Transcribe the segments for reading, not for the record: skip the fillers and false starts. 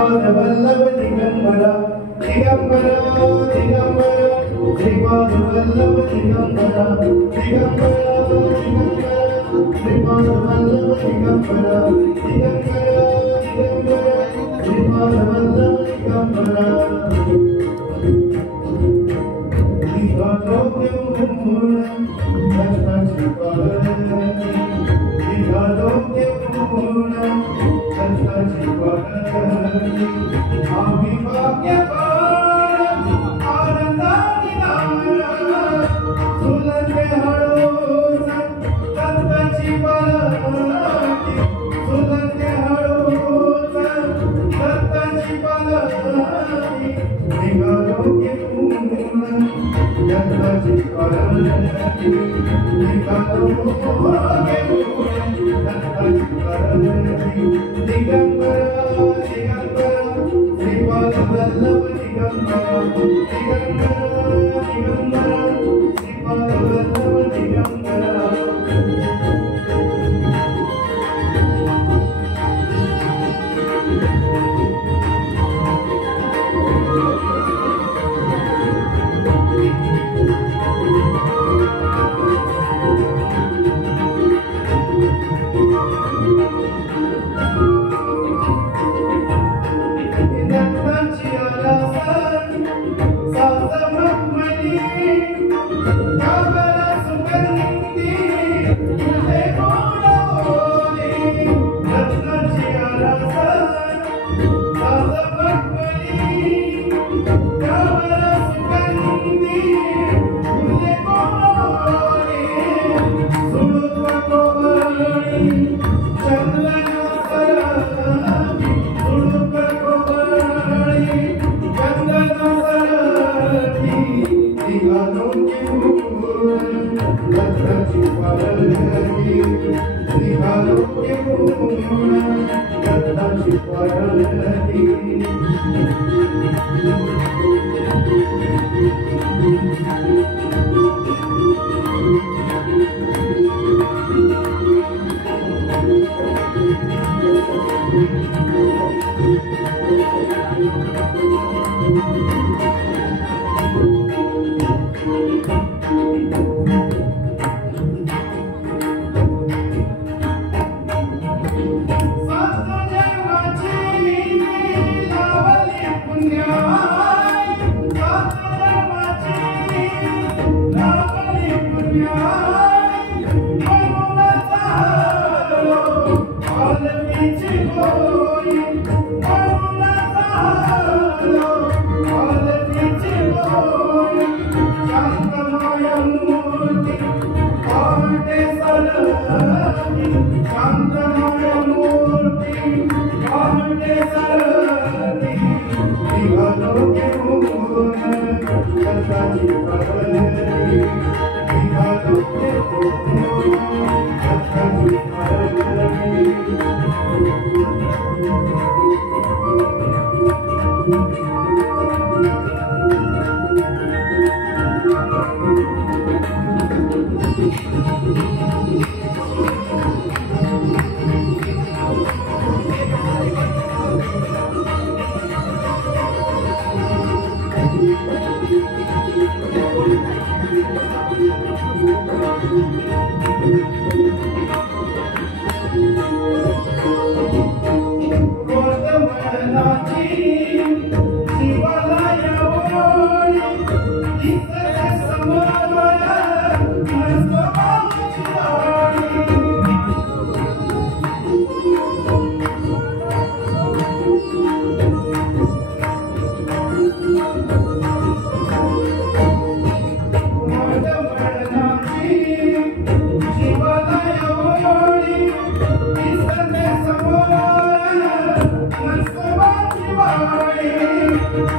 वल्लभ दिगंबरा दिगंबरा दिगंबरा श्रीपाद वल्लभ दिगंबरा दिगंबरा दिगंबरा श्रीपाद वल्लभ दिगंबरा दिगंबरा दिगंबरा श्रीपाद वल्लभ दिगंबरा दिखातो क्यों मूल सत्ता छिपाती दिखातो क्यों मूल सत्ता छिपाती आमी भाग्य पार आनंदानी नामरा सुलन के हरो सत्ता छिपाती सुलन के हरो सत्ता छिपाती दिखातो क्यों सत्ता छिपाती दिखातो दिगंबरा दिगंबरा श्रीपाद वल्लभ दिगंबरा दिगंबरा दिगंबरा श्रीपाद वल्लभ दिगंबरा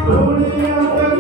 Gloria